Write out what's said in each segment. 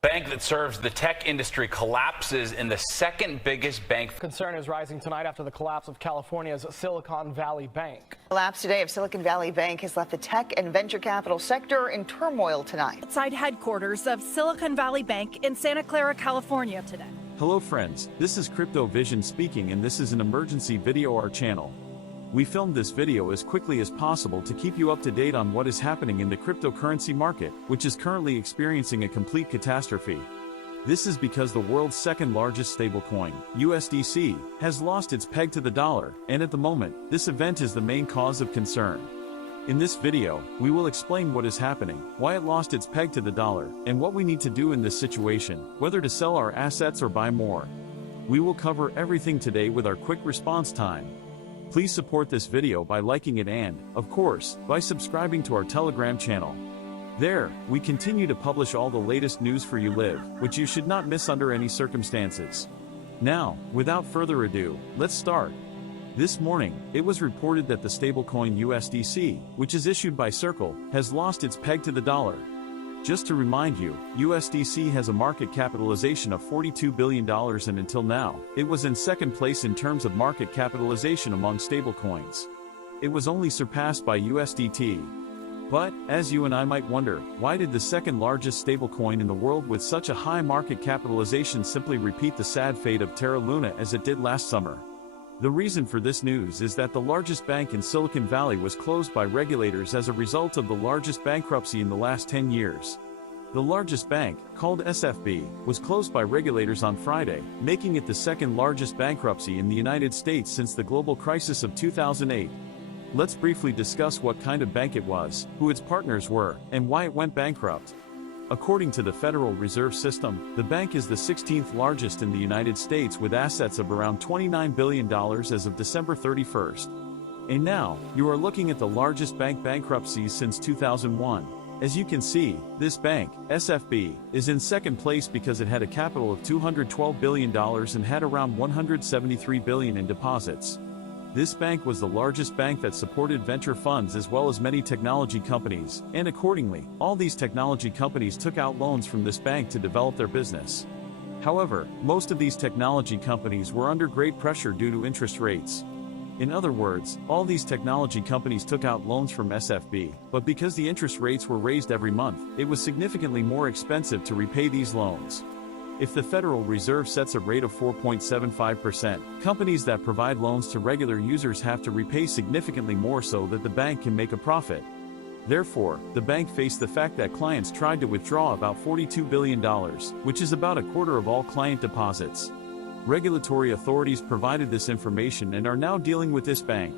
Bank that serves the tech industry collapses in the second biggest bank. Concern is rising tonight after the collapse of California's Silicon Valley Bank. Collapse today of Silicon Valley Bank has left the tech and venture capital sector in turmoil tonight. Outside headquarters of Silicon Valley Bank in Santa Clara, California today. Hello friends, this is Crypto Vision speaking, and this is an emergency video our channel. We filmed this video as quickly as possible to keep you up to date on what is happening in the cryptocurrency market, which is currently experiencing a complete catastrophe. This is because the world's second largest stablecoin, USDC, has lost its peg to the dollar, and at the moment, this event is the main cause of concern. In this video, we will explain what is happening, why it lost its peg to the dollar, and what we need to do in this situation, whether to sell our assets or buy more. We will cover everything today with our quick response time. Please support this video by liking it and, of course, by subscribing to our Telegram channel. There, we continue to publish all the latest news for you live, which you should not miss under any circumstances. Now, without further ado, let's start. This morning, it was reported that the stablecoin USDC, which is issued by Circle, has lost its peg to the dollar. Just to remind you, USDC has a market capitalization of $42 billion, and until now, it was in second place in terms of market capitalization among stablecoins. It was only surpassed by USDT. But, as you and I might wonder, why did the second largest stablecoin in the world with such a high market capitalization simply repeat the sad fate of Terra Luna as it did last summer? The reason for this news is that the largest bank in Silicon Valley was closed by regulators as a result of the largest bankruptcy in the last 10 years. The largest bank, called SFB, was closed by regulators on Friday, making it the second largest bankruptcy in the United States since the global crisis of 2008. Let's briefly discuss what kind of bank it was, who its partners were, and why it went bankrupt. According to the Federal Reserve System, the bank is the 16th largest in the United States with assets of around $29 billion as of December 31st. And now, you are looking at the largest bank bankruptcies since 2001. As you can see, this bank, SFB, is in second place because it had a capital of $212 billion and had around $173 billion in deposits. This bank was the largest bank that supported venture funds as well as many technology companies, and accordingly, all these technology companies took out loans from this bank to develop their business. However, most of these technology companies were under great pressure due to interest rates. In other words, all these technology companies took out loans from SFB, but because the interest rates were raised every month, it was significantly more expensive to repay these loans. If the Federal Reserve sets a rate of 4.75%, companies that provide loans to regular users have to repay significantly more so that the bank can make a profit. Therefore, the bank faced the fact that clients tried to withdraw about $42 billion, which is about a quarter of all client deposits. Regulatory authorities provided this information and are now dealing with this bank.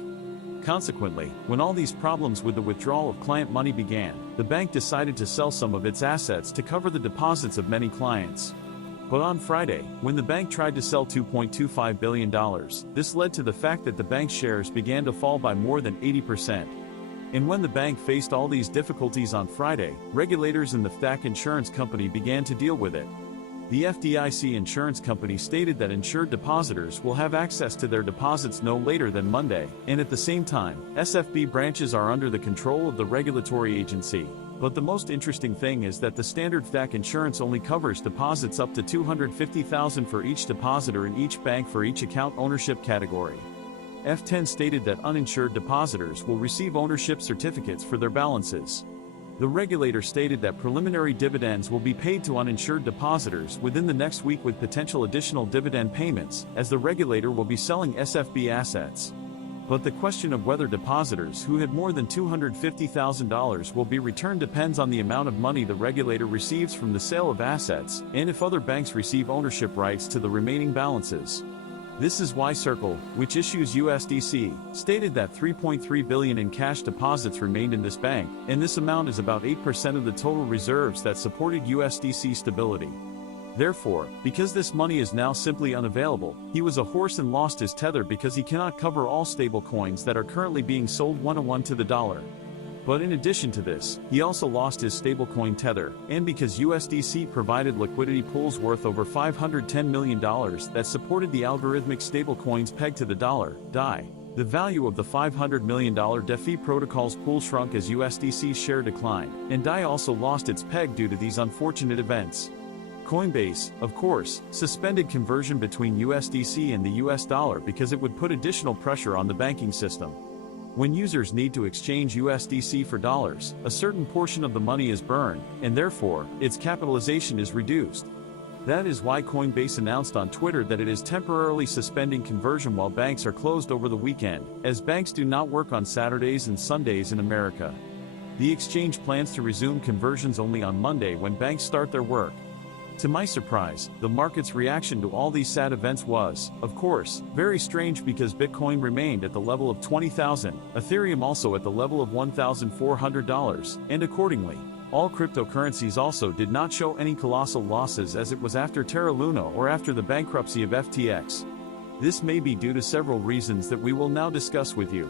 Consequently, when all these problems with the withdrawal of client money began, the bank decided to sell some of its assets to cover the deposits of many clients. But on Friday, when the bank tried to sell $2.25 billion, this led to the fact that the bank's shares began to fall by more than 80%. And when the bank faced all these difficulties on Friday, regulators and the FDIC insurance company began to deal with it. The FDIC insurance company stated that insured depositors will have access to their deposits no later than Monday, and at the same time, SFB branches are under the control of the regulatory agency. But the most interesting thing is that the standard FDIC insurance only covers deposits up to $250,000 for each depositor in each bank for each account ownership category. F10 stated that uninsured depositors will receive ownership certificates for their balances. The regulator stated that preliminary dividends will be paid to uninsured depositors within the next week with potential additional dividend payments, as the regulator will be selling SFB assets. But the question of whether depositors who had more than $250,000 will be returned depends on the amount of money the regulator receives from the sale of assets, and if other banks receive ownership rights to the remaining balances. This is why Circle, which issues USDC, stated that $3.3 billion in cash deposits remained in this bank, and this amount is about 8% of the total reserves that supported USDC stability. Therefore, because this money is now simply unavailable, he was a horse and lost his tether because he cannot cover all stable coins that are currently being sold 1-to-1 to the dollar. But in addition to this, he also lost his stablecoin tether, and because USDC provided liquidity pools worth over $510 million that supported the algorithmic stablecoins pegged to the dollar, DAI. The value of the $500 million DeFi protocol's pool shrunk as USDC's share declined, and DAI also lost its peg due to these unfortunate events. Coinbase, of course, suspended conversion between USDC and the US dollar because it would put additional pressure on the banking system. When users need to exchange USDC for dollars, a certain portion of the money is burned, and therefore, its capitalization is reduced. That is why Coinbase announced on Twitter that it is temporarily suspending conversion while banks are closed over the weekend, as banks do not work on Saturdays and Sundays in America. The exchange plans to resume conversions only on Monday when banks start their work. To my surprise, the market's reaction to all these sad events was, of course, very strange because Bitcoin remained at the level of $20,000, Ethereum also at the level of $1,400, and accordingly, all cryptocurrencies also did not show any colossal losses as it was after Terra Luna or after the bankruptcy of FTX. This may be due to several reasons that we will now discuss with you.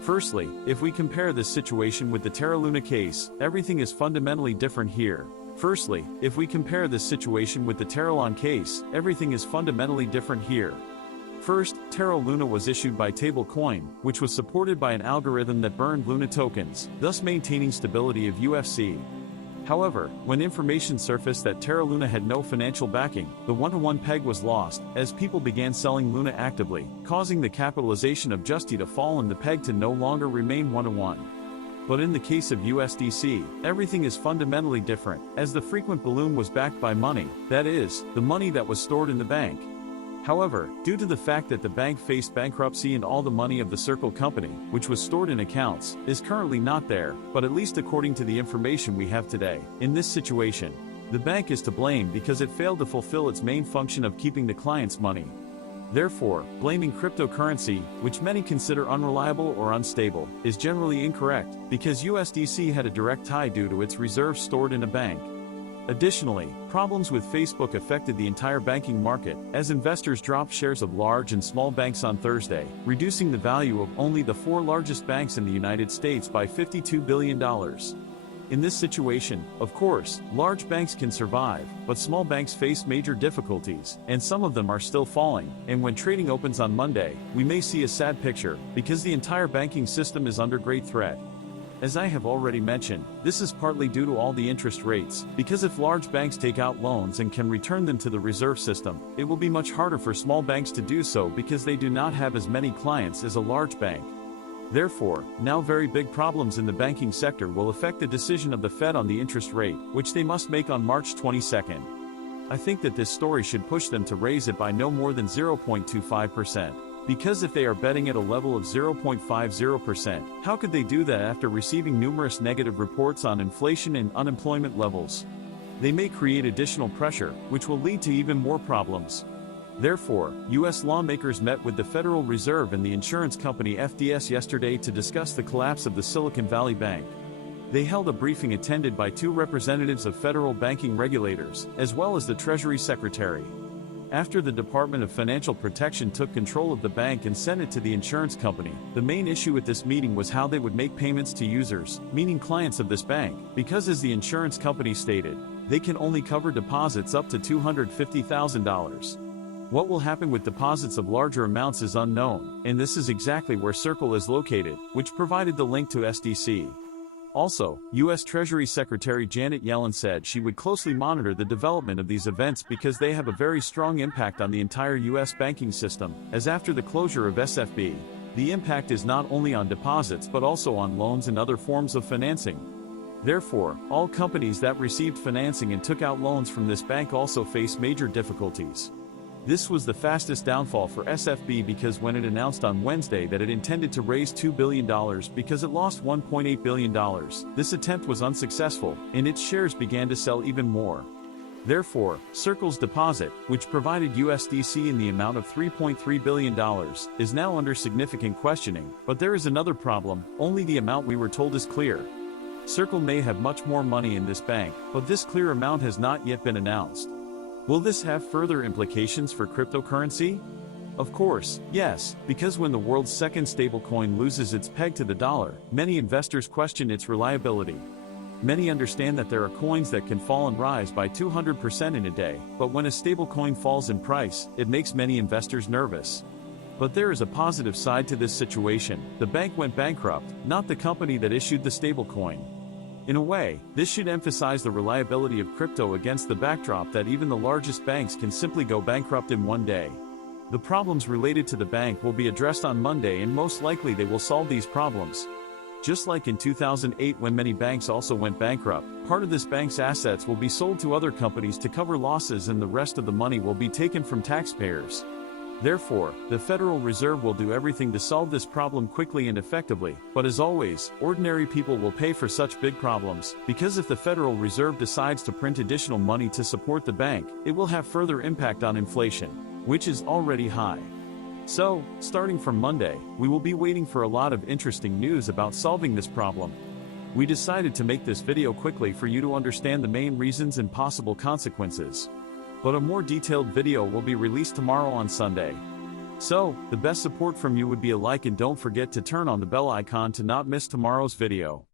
Firstly, if we compare this situation with the Terra Luna case, everything is fundamentally different here. Firstly, if we compare this situation with the Terra case, everything is fundamentally different here. First, Terra Luna was issued by Stablecoin, which was supported by an algorithm that burned Luna tokens, thus maintaining stability of UFC. However, when information surfaced that Terra Luna had no financial backing, the one-to-one peg was lost, as people began selling Luna actively, causing the capitalization of Justy to fall and the peg to no longer remain one-to-one. But in the case of USDC, everything is fundamentally different, as the frequent balloon was backed by money, that is, the money that was stored in the bank. However, due to the fact that the bank faced bankruptcy and all the money of the Circle company, which was stored in accounts, is currently not there, but at least according to the information we have today, in this situation, the bank is to blame because it failed to fulfill its main function of keeping the client's money. Therefore, blaming cryptocurrency, which many consider unreliable or unstable, is generally incorrect, because USDC had a direct tie due to its reserves stored in a bank. Additionally, problems with Facebook affected the entire banking market, as investors dropped shares of large and small banks on Thursday, reducing the value of only the 4 largest banks in the United States by $52 billion. In this situation, of course, large banks can survive, but small banks face major difficulties, and some of them are still falling, and when trading opens on Monday, we may see a sad picture, because the entire banking system is under great threat. As I have already mentioned, this is partly due to all the interest rates, because if large banks take out loans and can return them to the reserve system, it will be much harder for small banks to do so because they do not have as many clients as a large bank. Therefore, now very big problems in the banking sector will affect the decision of the Fed on the interest rate, which they must make on March 22nd. I think that this story should push them to raise it by no more than 0.25%. Because if they are betting at a level of 0.50%, how could they do that after receiving numerous negative reports on inflation and unemployment levels? They may create additional pressure, which will lead to even more problems. Therefore, U.S. lawmakers met with the Federal Reserve and the insurance company FDS yesterday to discuss the collapse of the Silicon Valley Bank. They held a briefing attended by 2 representatives of federal banking regulators, as well as the Treasury Secretary. After the Department of Financial Protection took control of the bank and sent it to the insurance company, the main issue at this meeting was how they would make payments to users, meaning clients of this bank, because as the insurance company stated, they can only cover deposits up to $250,000. What will happen with deposits of larger amounts is unknown, and this is exactly where Circle is located, which provided the link to SDC. Also, U.S. Treasury Secretary Janet Yellen said she would closely monitor the development of these events because they have a very strong impact on the entire U.S. banking system, as after the closure of SFB, the impact is not only on deposits but also on loans and other forms of financing. Therefore, all companies that received financing and took out loans from this bank also face major difficulties. This was the fastest downfall for SFB because when it announced on Wednesday that it intended to raise $2 billion because it lost $1.8 billion, this attempt was unsuccessful, and its shares began to sell even more. Therefore, Circle's deposit, which provided USDC in the amount of $3.3 billion, is now under significant questioning, but there is another problem, only the amount we were told is clear. Circle may have much more money in this bank, but this clear amount has not yet been announced. Will this have further implications for cryptocurrency? Of course, yes, because when the world's second stablecoin loses its peg to the dollar, many investors question its reliability. Many understand that there are coins that can fall and rise by 200% in a day, but when a stablecoin falls in price, it makes many investors nervous. But there is a positive side to this situation. The bank went bankrupt, not the company that issued the stablecoin. In a way, this should emphasize the reliability of crypto against the backdrop that even the largest banks can simply go bankrupt in one day. The problems related to the bank will be addressed on Monday, and most likely they will solve these problems. Just like in 2008 when many banks also went bankrupt, part of this bank's assets will be sold to other companies to cover losses, and the rest of the money will be taken from taxpayers. Therefore, the Federal Reserve will do everything to solve this problem quickly and effectively, but as always, ordinary people will pay for such big problems, because if the Federal Reserve decides to print additional money to support the bank, it will have further impact on inflation, which is already high. So, starting from Monday, we will be waiting for a lot of interesting news about solving this problem. We decided to make this video quickly for you to understand the main reasons and possible consequences. But a more detailed video will be released tomorrow on Sunday. So, the best support from you would be a like, and don't forget to turn on the bell icon to not miss tomorrow's video.